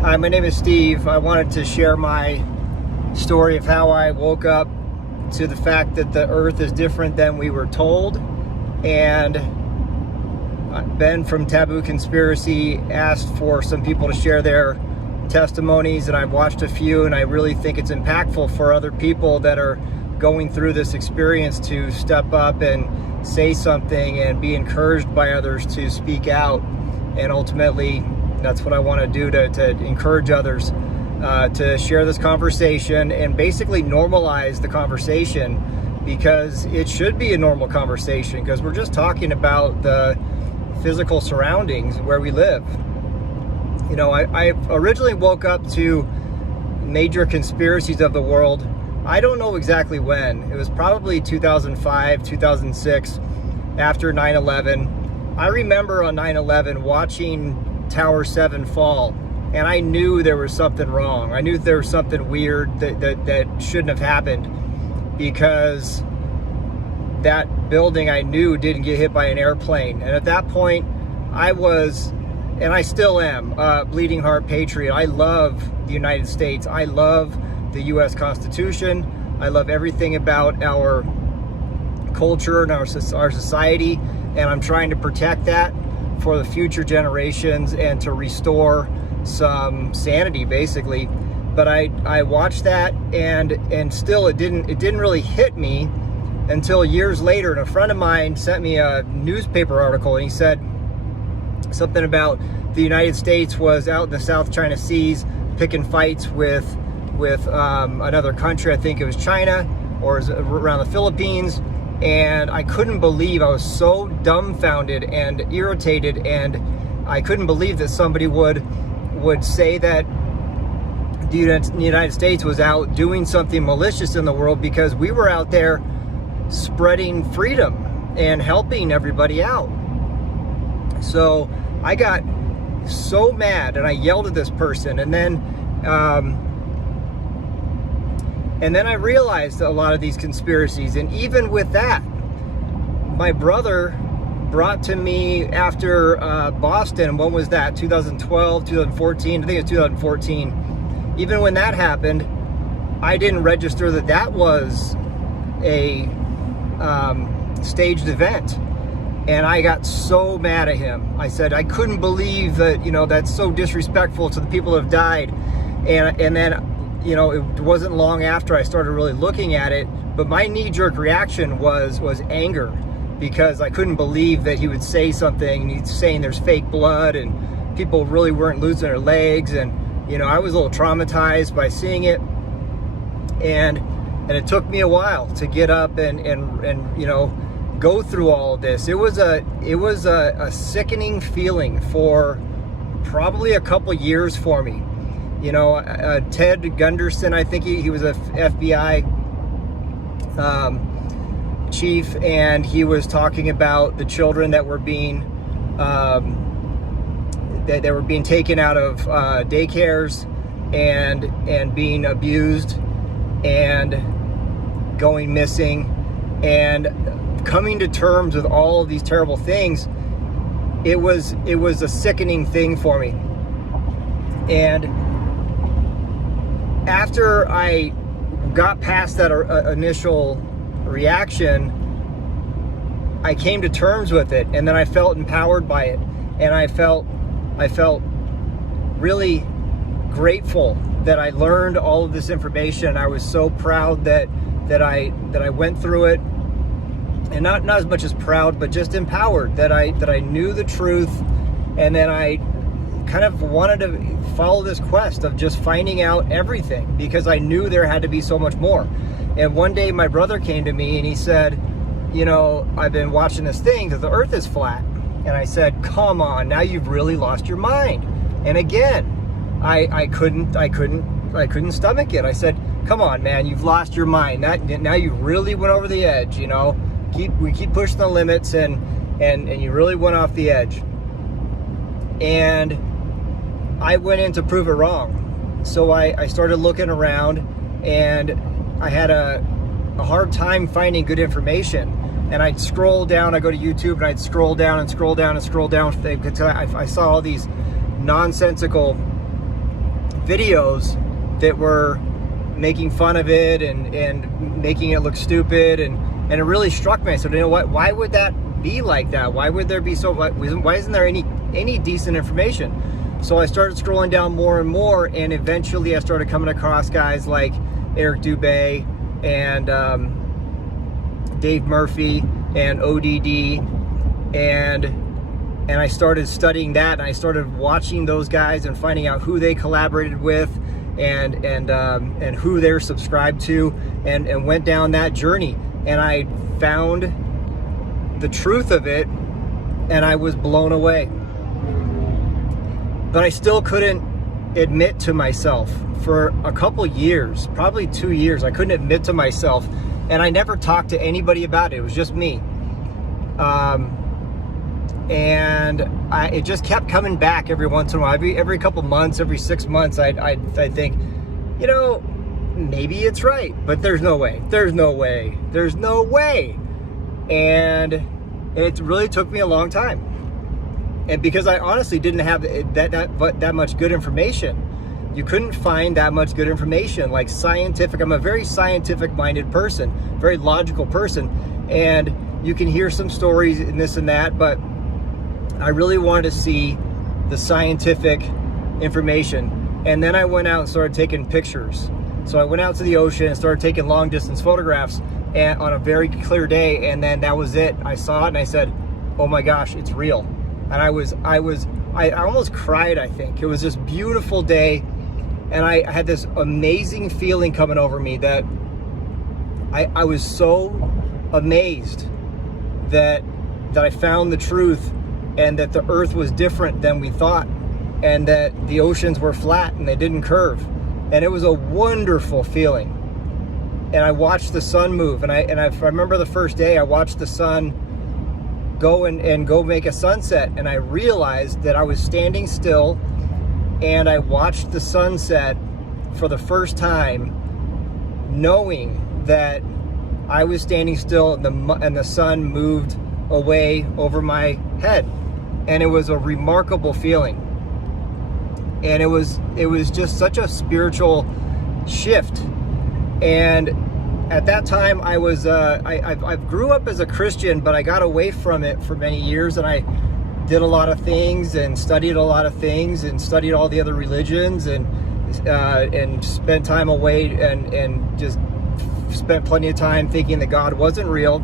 Hi, my name is Steve. I wanted to share my story of how I woke up to the fact that the earth is different than we were told. And Ben from Taboo Conspiracy asked for some people to share their testimonies, and I've watched a few, and I really think it's impactful for other people that are going through this experience to step up and say something and be encouraged by others to speak out. And ultimately, that's what I want to do, to encourage others to share this conversation and basically normalize the conversation, because it should be a normal conversation, because we're just talking about the physical surroundings where we live. You know, I originally woke up to major conspiracies of the world. I don't know exactly when. It was probably 2005, 2006, after 9/11. I remember on 9/11 watching Tower 7 fall, and I knew there was something wrong. I knew there was something weird that shouldn't have happened, because that building, I knew, didn't get hit by an airplane. And at that point, I was, and I still am, bleeding heart patriot. I love the United States. I love the U.S. Constitution. I love everything about our culture and our society, and I'm trying to protect that for the future generations and to restore some sanity, basically. But I watched that, and still it didn't really hit me until years later. And a friend of mine sent me a newspaper article, and he said something about the United States was out in the South China Seas picking fights with another country. I think it was China, or it was around the Philippines. And I couldn't believe, I was so dumbfounded and irritated, and I couldn't believe that somebody would say that the United States was out doing something malicious in the world, because we were out there spreading freedom and helping everybody out. So I got so mad, and I yelled at this person, and then I realized a lot of these conspiracies. And even with that, my brother brought to me after Boston, when was that? 2012, 2014? I think it was 2014. Even when that happened, I didn't register that was a staged event. And I got so mad at him. I said, I couldn't believe that, that's so disrespectful to the people that have died. And then, it wasn't long after I started really looking at it, but my knee-jerk reaction was anger, because I couldn't believe that he would say something, and he's saying there's fake blood and people really weren't losing their legs. And, I was a little traumatized by seeing it. And it took me a while to get up and go through all of this. It was a sickening feeling for probably a couple years for me. Ted Gunderson, I think he was a FBI chief, and he was talking about the children that were being that were being taken out of daycares and being abused and going missing, and coming to terms with all of these terrible things. It was a sickening thing for me. And after I got past that initial reaction, I came to terms with it, and then I felt empowered by it, and I felt really grateful that I learned all of this information. I was so proud that I went through it, and not as much as proud, but just empowered that I knew the truth, and then I kind of wanted to follow this quest of just finding out everything, because I knew there had to be so much more. And one day my brother came to me and he said, I've been watching this thing that the earth is flat. And I said, come on, now you've really lost your mind. And again, I couldn't stomach it. I said, come on, man, you've lost your mind. Now you really went over the edge. We keep pushing the limits, and you really went off the edge. And I went in to prove it wrong. So I started looking around, and I had a hard time finding good information. And I'd scroll down, I go to YouTube, and I'd scroll down because I saw all these nonsensical videos that were making fun of it and making it look stupid, and it really struck me. I said, you know what, why would that be like that? Why would there be why isn't there any decent information? So I started scrolling down more and more, and eventually I started coming across guys like Eric Dubay and Dave Murphy and ODD, and I started studying that, and I started watching those guys and finding out who they collaborated with and who they're subscribed to, and went down that journey, and I found the truth of it, and I was blown away. But I still couldn't admit to myself for a couple years, probably 2 years. I couldn't admit to myself, and I never talked to anybody about it. It was just me. And it just kept coming back every once in a while. Every couple months, every 6 months, I'd think, you know, maybe it's right, but there's no way. There's no way. There's no way. And it really took me a long time. And because I honestly didn't have that much good information. You couldn't find that much good information, like scientific. I'm a very scientific-minded person, very logical person, and you can hear some stories and this and that, but I really wanted to see the scientific information. And then I went out and started taking pictures. So I went out to the ocean and started taking long-distance photographs on a very clear day, and then that was it. I saw it and I said, oh my gosh, it's real. And I almost cried, I think. It was this beautiful day, and I had this amazing feeling coming over me that I was so amazed that I found the truth, and that the earth was different than we thought, and that the oceans were flat and they didn't curve. And it was a wonderful feeling. And I watched the sun move, and I remember the first day I watched the sun go and go make a sunset, and I realized that I was standing still, and I watched the sunset for the first time, knowing that I was standing still, and the sun moved away over my head. And it was a remarkable feeling, and it was just such a spiritual shift. And at that time, I was I grew up as a Christian, but I got away from it for many years, and I did a lot of things and studied a lot of things and studied all the other religions, and spent time away and just spent plenty of time thinking that God wasn't real.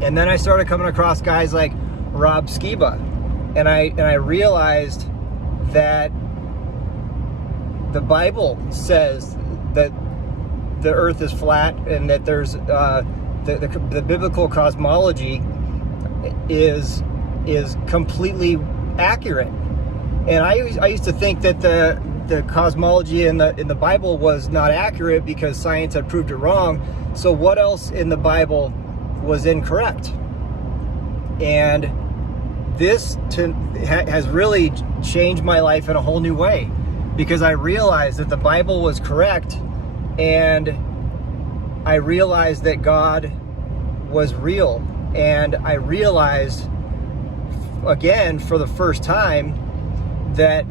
And then I started coming across guys like Rob Skiba, and I realized that the Bible says that the earth is flat, and that there's the biblical cosmology is completely accurate. And I used to think that the cosmology in the Bible was not accurate because science had proved it wrong. So what else in the Bible was incorrect? And this has really changed my life in a whole new way, because I realized that the Bible was correct, and I realized that God was real, and I realized again for the first time that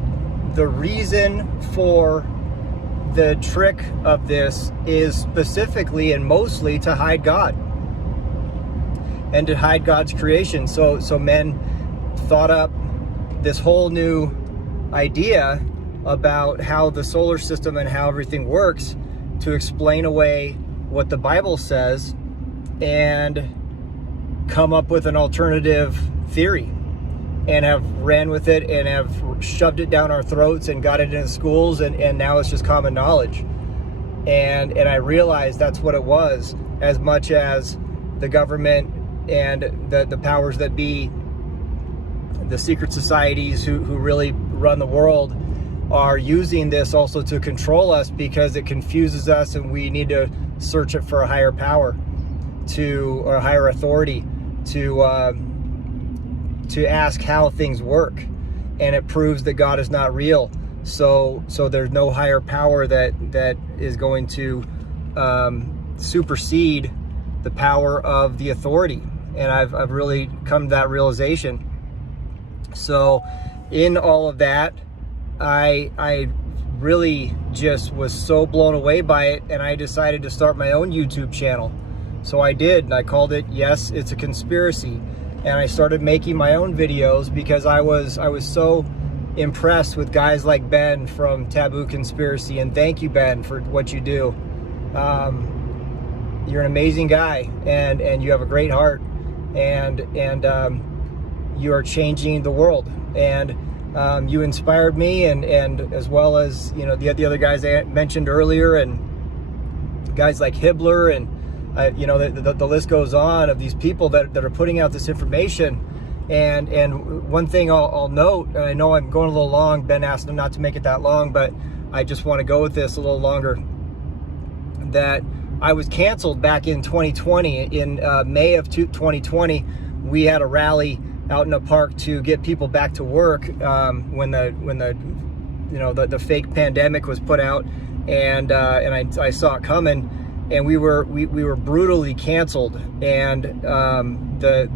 the reason for the trick of this is specifically and mostly to hide God and to hide God's creation. So men thought up this whole new idea about how the solar system and how everything works to explain away what the Bible says and come up with an alternative theory, and have ran with it and have shoved it down our throats and got it into schools, and now it's just common knowledge. And I realized that's what it was, as much as the government and the powers that be, the secret societies who really run the world, are using this also to control us, because it confuses us, and we need to search it for a higher power, or a higher authority to ask how things work. And it proves that God is not real. So there's no higher power that is going to supersede the power of the authority. And I've really come to that realization. So in all of that, I really just was so blown away by it, and I decided to start my own YouTube channel. So I did, and I called it Yes, It's a Conspiracy. And I started making my own videos because I was so impressed with guys like Ben from Taboo Conspiracy. And thank you, Ben, for what you do. You're an amazing guy, and you have a great heart, and you are changing the world. And you inspired me, and as well as, you know, the other guys I mentioned earlier, and guys like Hibbler, and you know, the list goes on of these people that are putting out this information. And one thing I'll note, and I know I'm going a little long, Ben asked not to make it that long, but I just want to go with this a little longer, that I was canceled back in 2020. In May of 2020, we had a rally out in a park to get people back to work when the you know, the fake pandemic was put out, and I saw it coming, and we were brutally canceled, and the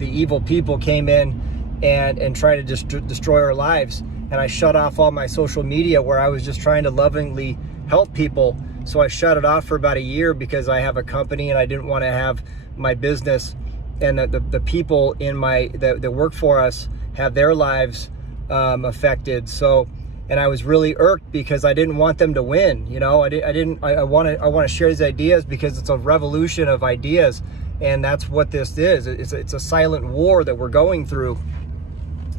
evil people came in and tried to destroy our lives. And I shut off all my social media, where I was just trying to lovingly help people. So I shut it off for about a year because I have a company, and I didn't want to have my business and the people in that work for us have their lives affected. So, and I was really irked because I didn't want them to win. You know, I want to share these ideas because it's a revolution of ideas, and that's what this is. It's a silent war that we're going through.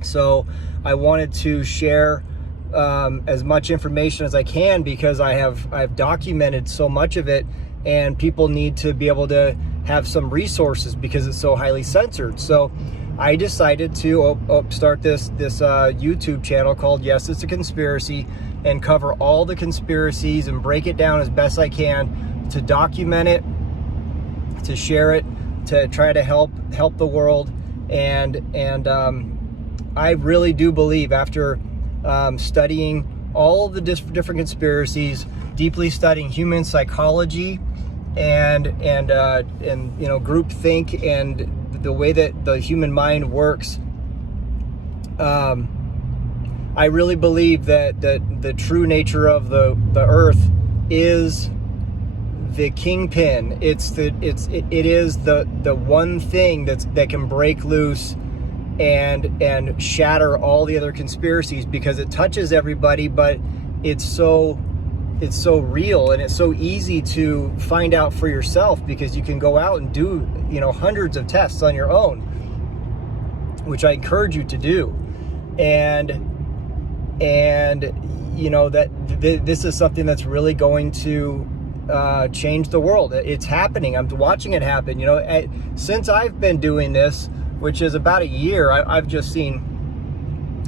So I wanted to share as much information as I can, because I've documented so much of it, and people need to be able to have some resources because it's so highly censored. So I decided to start this YouTube channel called Yes, It's a Conspiracy, and cover all the conspiracies and break it down as best I can, to document it, to share it, to try to help the world. And I really do believe, after studying all of the different conspiracies, deeply studying human psychology and you know, group think, and the way that the human mind works, I really believe that the true nature of the earth is the kingpin. It is the one thing that can break loose and shatter all the other conspiracies, because it touches everybody, but it's so real, and it's so easy to find out for yourself, because you can go out and do, you know, hundreds of tests on your own, which I encourage you to do. And you know, that this is something that's really going to change the world. It's happening. I'm watching it happen. You know, since I've been doing this, which is about a year, I've just seen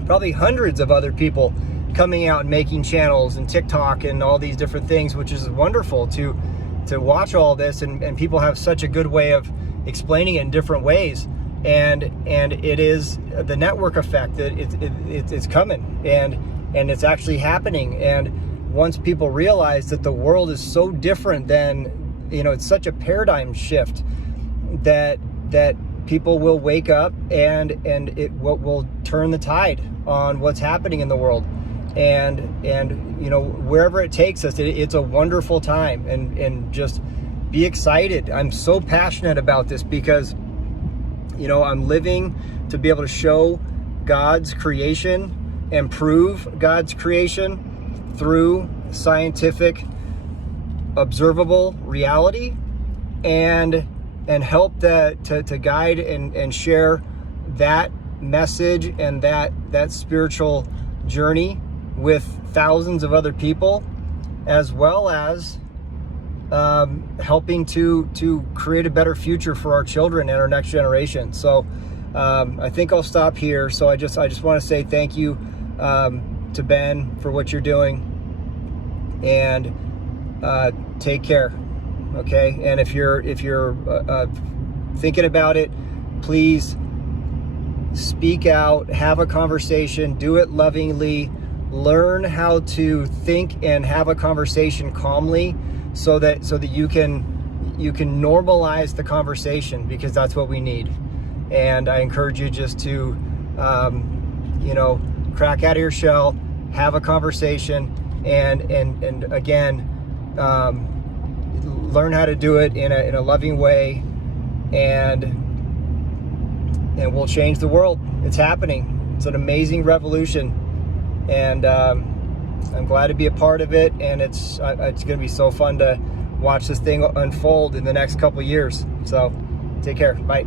probably hundreds of other people coming out and making channels and TikTok and all these different things, which is wonderful to watch all this, and people have such a good way of explaining it in different ways, and it is the network effect that it's coming, and it's actually happening. And once people realize that the world is so different than, you know, it's such a paradigm shift, that people will wake up, and it will turn the tide on what's happening in the world. And you know, wherever it takes us, it's a wonderful time, and just be excited. I'm so passionate about this because, you know, I'm living to be able to show God's creation and prove God's creation through scientific, observable reality, and help to guide and share that message and that spiritual journey with thousands of other people, as well as helping to create a better future for our children and our next generation. So I think I'll stop here. So I just want to say thank you to Ben for what you're doing, and take care. Okay, and if you're thinking about it, please speak out, have a conversation, do it lovingly. Learn how to think and have a conversation calmly, so that you can normalize the conversation, because that's what we need. And I encourage you just to you know, crack out of your shell, have a conversation, and again, learn how to do it in a loving way, and we'll change the world. It's happening. It's an amazing revolution, and I'm glad to be a part of it. And it's going to be so fun to watch this thing unfold in the next couple years. So take care. Bye.